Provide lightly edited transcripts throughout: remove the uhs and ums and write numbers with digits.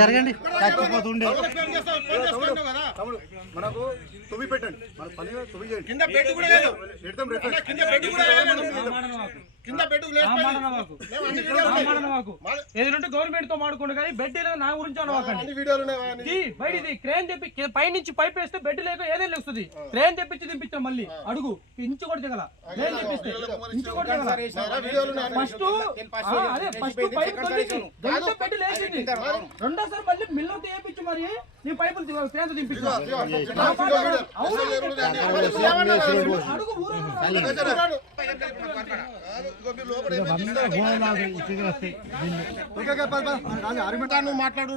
జరగండి చచ్చిపోతుండే మనకు తువి పెట్టండి మన పని తువి చేయండి కింద పెట్టు కూడా లేదు కింద పెట్టు కూడా లేదు కింద పెట్టు ఏదంటే గవర్నమెంట్ తో మాడుకోండి కానీ బెడ్ లేదు నా గురించి అనవాకండి బయటిది క్రేన్ తెప్పి పైనుంచి పైప్ వేస్తే బెడ్ లేక ఏదైనా వస్తుంది క్రేన్ తెప్పించి దింపించాం మళ్ళీ అడుగు ఇంచు కూడా దిగల క్రేన్ తెప్పిస్తే ఇంచు కూడా దిగల ఫస్ట్ అదే ఫస్ట్ పైప్ తగ్గించి బెడ్ లేచింది రెండోసారి మళ్ళీ మిల్లు తెప్పించి మరి నీ పైపులు క్రేన్ దింపించు అడుగు మాట్లాడు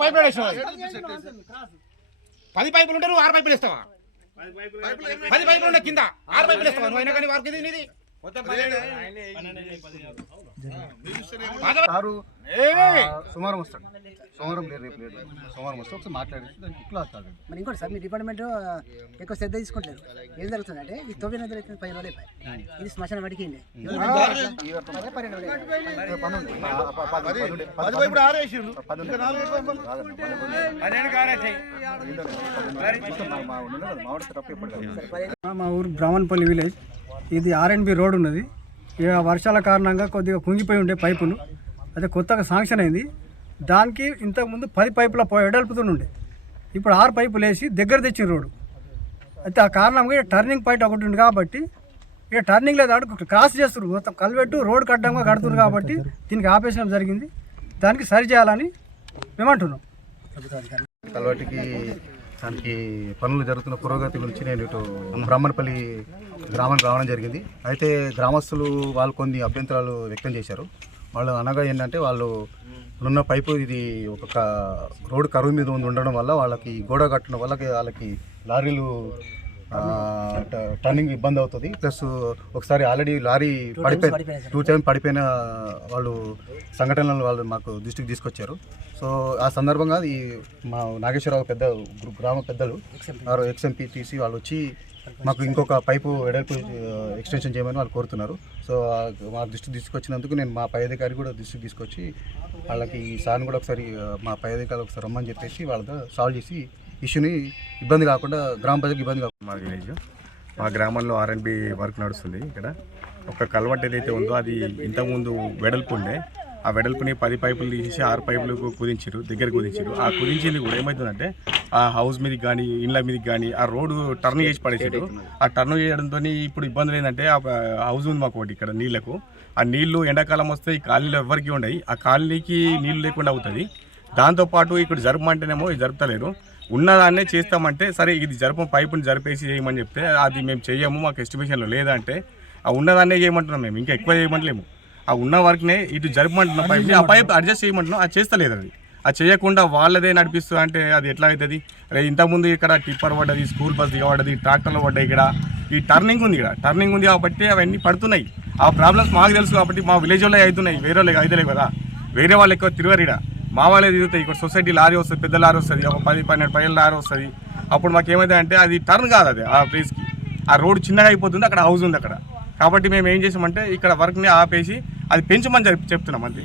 పైప్ 10 పైపులు ఉంటే నువ్వు 6 పైపులు ఇస్తావా 10 పైపులు ఉంటే కింద 6 పైపులు ఇస్తావా నువ్వు అయినా కానీ వారికి ఇది సుమారం వస్తాడు సోమవారం రేపు లేదు సోమవారం వస్తే ఒకసారి మాట్లాడి ఇట్లా వస్తాడు మరి ఇంకోటి సార్ మీ డిపార్ట్మెంట్ ఎక్కువ శ్రద్ధ తీసుకోవట్లేదు ఏం జరుగుతుంది అంటే ఈ 9 నెలలు 10 రోజులు అయిపోయి ఇది శ్మశానం అడిగి మా ఊరు బ్రాహ్మణపల్లి విలేజ్ ఇది R&B రోడ్ ఉన్నది ఇక వర్షాల కారణంగా కొద్దిగా కుంగిపోయి ఉండే పైపులు అదే కొత్తగా శాంక్షన్ అయింది దానికి ఇంతకుముందు 10 పైపుల ఎడల్పుతుండే ఇప్పుడు 6 పైపులు వేసి దగ్గర తెచ్చిన రోడ్డు అయితే ఆ కారణంగా టర్నింగ్ పాయింట్ ఒకటి ఉంది కాబట్టి ఇక టర్నింగ్ లేదు క్రాస్ చేస్తున్నారు మొత్తం కల్వెట్టు రోడ్ కట్టంగా కడుతున్నారు కాబట్టి దీనికి ఆపేసడం జరిగింది దానికి సరి చేయాలని మేము అంటున్నాం కల్వెట్టుకి దానికి పనులు జరుగుతున్న పురోగతి గురించి నేను ఇటు బ్రాహ్మణపల్లి గ్రామానికి రావడం జరిగింది. అయితే గ్రామస్తులు వాళ్ళు కొన్ని అభ్యంతరాలు వ్యక్తం చేశారు. వాళ్ళు అనగా ఏంటంటే వాళ్ళు ఉన్న పైపు ఇది ఒక రోడ్డు కరువు మీద ఉండడం వల్ల వాళ్ళకి గోడ కట్టడం వల్ల వాళ్ళకి లారీలు టర్నింగ్ ఇబ్బంది అవుతుంది. ప్లస్ ఒకసారి ఆల్రెడీ లారీ పడిపోయి 2 టైమ్స్ పడిపోయిన వాళ్ళు సంఘటనలు వాళ్ళు మాకు దృష్టికి తీసుకొచ్చారు. సో ఆ సందర్భంగా ఈ మా నాగేశ్వరరావు పెద్ద గ్రామ పెద్దలు XMP తీసి వాళ్ళు వచ్చి మాకు ఇంకొక పైపు వెడల్పు ఎక్స్టెన్షన్ చేయమని వాళ్ళు కోరుతున్నారు. సో మా దృష్టికి తీసుకొచ్చినందుకు నేను మా పై అధికారి కూడా దృష్టికి తీసుకొచ్చి వాళ్ళకి ఈ సార్ని కూడా ఒకసారి మా పై అధికారులు ఒకసారి రమ్మని చెప్పేసి వాళ్ళతో సాల్వ్ చేసి ఇష్యూని ఇబ్బంది కాకుండా గ్రామ ప్రజలకు ఇబ్బంది కాకుండా మా విలేజ్ మా గ్రామంలో R&B వర్క్ నడుస్తుంది. ఇక్కడ ఒక కల్వర్ట్ ఏదైతే ఉందో అది ఇంతకుముందు వెడల్పు ఉండే ఆ వెడల్పుని 10 పైపులు తీసేసి 6 పైపులకు కుదించారు, దగ్గర కుదించారు. ఆ కుదించింది కూడా ఏమవుతుందంటే ఆ హౌస్ మీదకి కానీ ఇండ్ల మీదకి కానీ ఆ రోడ్డు టర్న్ చేసి పడేసారు. ఆ టర్న్ చేయడంతో ఇప్పుడు ఇబ్బందులు ఏంటంటే ఆ హౌస్ ఉంది మాకు ఒకటి ఇక్కడ నీళ్లకు. ఆ నీళ్లు ఎండాకాలం వస్తే ఈ కాలనీలో ఎవరికి ఉండవు. ఆ కాలనీకి నీళ్లు లేకుండా అవుతుంది. దాంతోపాటు ఇక్కడ జరపమంటేనేమో ఇది జరుపుతలేరు. ఉన్నదాన్నే చేస్తామంటే సరే ఇది పైపుని జరిపేసి చేయమని చెప్తే అది మేము చెయ్యము, మాకు ఎస్టిమేషన్లో లేదంటే ఆ ఉన్నదాన్నే చేయమంటున్నాం. మేము ఇంకా ఎక్కువ చేయమంటలేము. ఆ ఉన్న వర్క్నే ఇటు జరపమంటున్నాం. ఆ పైప్ అడ్జస్ట్ చేయమంటున్నాం. అది చేస్తలేదు. అది చేయకుండా వాళ్ళదే నడిపిస్తూ అంటే అది ఎట్లా అవుతుంది? ఇంతకుముందు ఇక్కడ టిప్పర్ పడ్డది, స్కూల్ బస్ దిగబడ్డది, ట్రాక్టర్లు పడ్డాయి. ఇక్కడ ఈ టర్నింగ్ ఉంది, ఇక్కడ టర్నింగ్ ఉంది కాబట్టి అవన్నీ పడుతున్నాయి. ఆ ప్రాబ్లమ్స్ మాకు తెలుసు కాబట్టి మా విలేజ్ వాళ్ళే అవుతున్నాయి, వేరే వాళ్ళకి అవుతలేవు కదా. వేరే వాళ్ళు ఎక్కువ తిరగరు. ఇక్కడ మా వాళ్ళే తిరుగుతాయి. ఇక్కడ సొసైటీ లారీ వస్తుంది, పెద్ద లారీ వస్తుంది, ఒక 10-12 పైల లారీ వస్తుంది. అప్పుడు మాకు ఏమైతే అంటే అది టర్న్ కాదు, అది ఆ ప్లేస్కి ఆ రోడ్ చిన్నగా అయిపోతుంది. అక్కడ హౌస్ ఉంది అక్కడ. కాబట్టి మేము ఏం చేసామంటే ఇక్కడ వర్క్ని ఆపేసి అది పెంచమని చెప్తున్నాం అంతే.